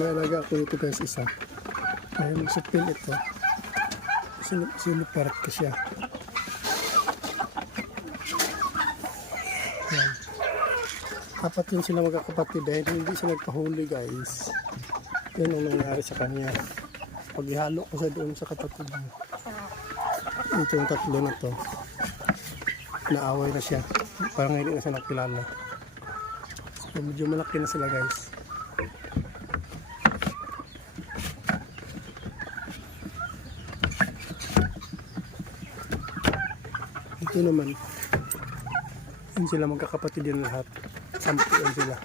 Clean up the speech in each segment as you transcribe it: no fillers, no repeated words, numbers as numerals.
May alaga ako dito guys, isa. Ayun, supil ito. Sinuparat ko siya. Yan. Apat yun sila magkakapatid dahil hindi siya nagpahuli guys. Yan ang nangyari sa kanya. Pag ihalo ko sa doon sa kapatid niya. Ito yung tatlo na to. Naaway na siya. Parang hindi na siya nakilala. So, medyo malaki na sila guys. Ito naman. Yan sila magkakapatid yan lahat. 10 yan sila.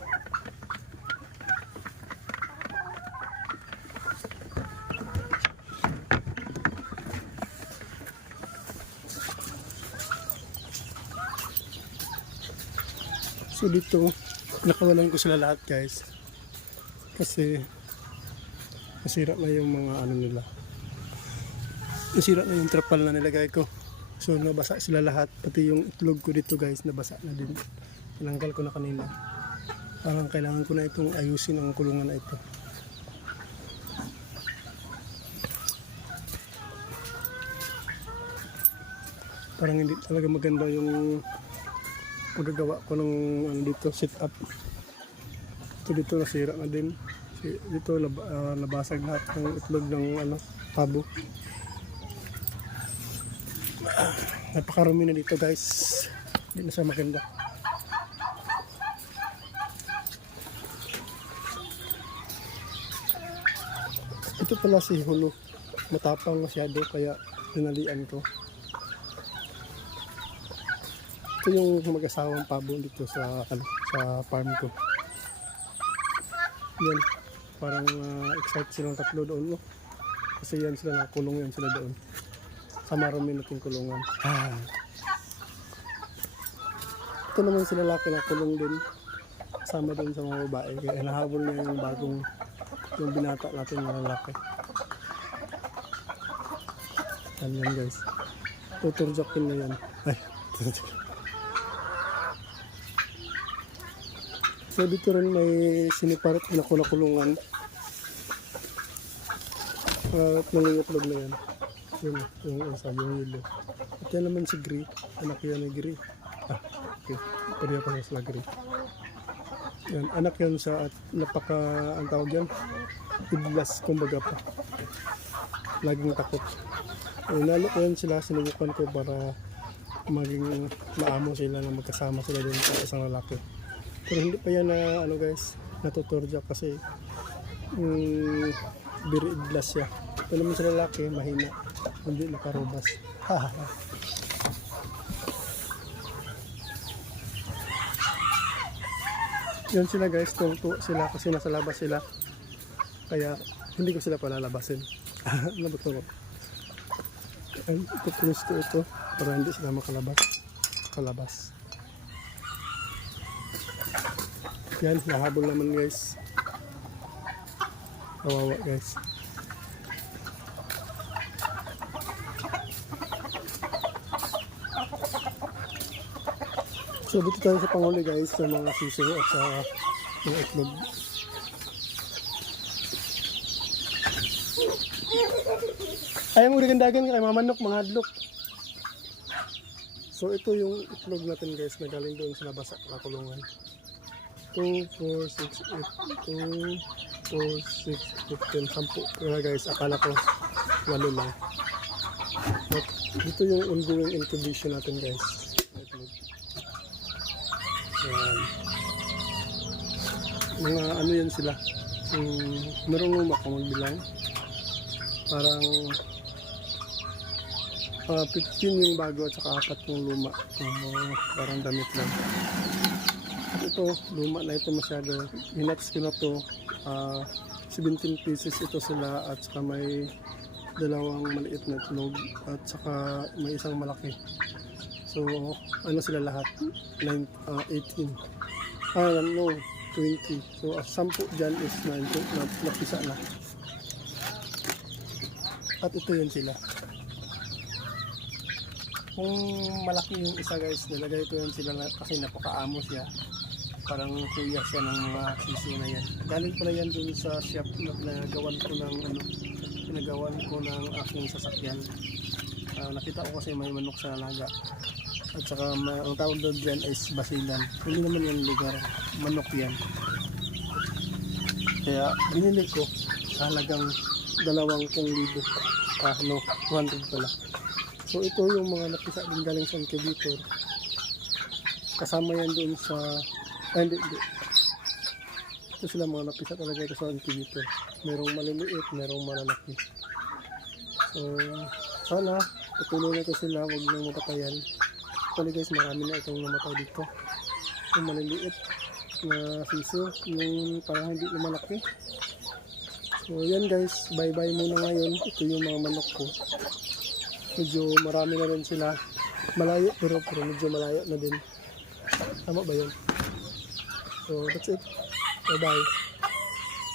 So dito, nakawalan ko sila lahat guys. Kasi nasira na yung mga ano nila. Nasira na yung trapal na nilagay ko. So nabasa sila lahat. Pati yung itlog ko dito guys, nabasa na din. Tinanggal ko na kanina. Parang kailangan ko na itong ayusin ang kulungan na ito. Parang hindi talaga maganda yung paggagawa ko ng ano dito, sit up. Ito dito nasira na din. Dito nabasag lahat ng itlog ng ano, pabo. Napakarumi na dito guys. Hindi na siya maganda. Ito pala si Hulo. Matapang masyado kaya dinalian ko. Ito yung mag-asawang pabo dito sa farm ko. Yan. Parang excited silang tatlo doon. No? Kasi yan sila nakulong yan sila doon. Sa marami nating kulungan. Ito naman sila laki na kulong din. Sama din sa mga babae. Kaya nahabol niya yung bagong yung binata natin na lalaki. Yan guys. Tuturjakin na yan. Ay, tuturjakin. So dito rin may siniparat na kulungan. At nangingitlog na yan. Yung isa, yung yelo. At yan naman si Gri. Anak yan ni Gri. Okay. Pwede pa sila Gri. Yan, anak yan sa at napaka, ang tawag yan, iblas kumbaga pa. Laging takot. Nalo ko yan sila, sinubukan ko para maging maamo sila na magkasama sila din sa isang lalaki. Pero hindi pa yan na ano guys, natuturja kasi very iblas siya. Ito naman sa lalaki, mahina. Hindi nakarubas. Yan sila guys, tungto sila kasi nasa labas sila. Kaya hindi ko sila palalabasin. Labot ko. Ito ito para hindi sila makalabas. Yan, nahabol naman guys. Kawawa guys. So dito tayo sa panghuli guys sa mga sisiw at sa mga itlog. Ayaw mo rigandagan kay mamanok mga hadlok. So ito yung itlog natin guys na galing doon sa nabasa na kulungan. 2, 4, 6, 8, 2, 4, 6, 15, 10 kaya guys, akala ko 8 lang. But dito yung ongoing incubation natin guys. Yan. Mga ano yan sila, marunong ako magbilang. Parang 15 yung bago at saka 4 yung luma. Parang damit lang. At ito, luma na ito masyado. Hinats ko na ito. 17 pieces ito sila at saka may dalawang maliit na itlog at saka may isang malaki. So, ano sila lahat? 18. No, 20. So, 10 dyan is 19 na napisa na. At ito yun sila. Kung malaki yung isa guys, nilagay ko yun sila kasi napakaamo siya. Parang kuya siya ng mga sisiw na yan. Galing pala yan dun sa shop na pinagawan ko ng aking sasakyan. Nakita ko kasi may manok sa alaga. At saka ang tawag doon dyan is basilan. Hindi naman yan lugar, manok yan. Kaya binili ko sa halagang 20,000. 200 pala. So ito yung mga napisa din galing sa incubator. Kasama yan doon sa hindi. Ito sila mga napisa talaga ito sa incubator. Merong maliliit, merong malalaki. So sana patuloy na ito sila, huwag nang mapatayan. Actually guys, marami na itong namatay dito. Yung maliliit na sisiw, yung parang hindi lumalaki. So yan guys, bye bye muna ngayon. Ito yung mga manok ko. Medyo marami na rin sila. Malayo pero medyo malayo na din. Tama ba yun? So that's it. Bye bye.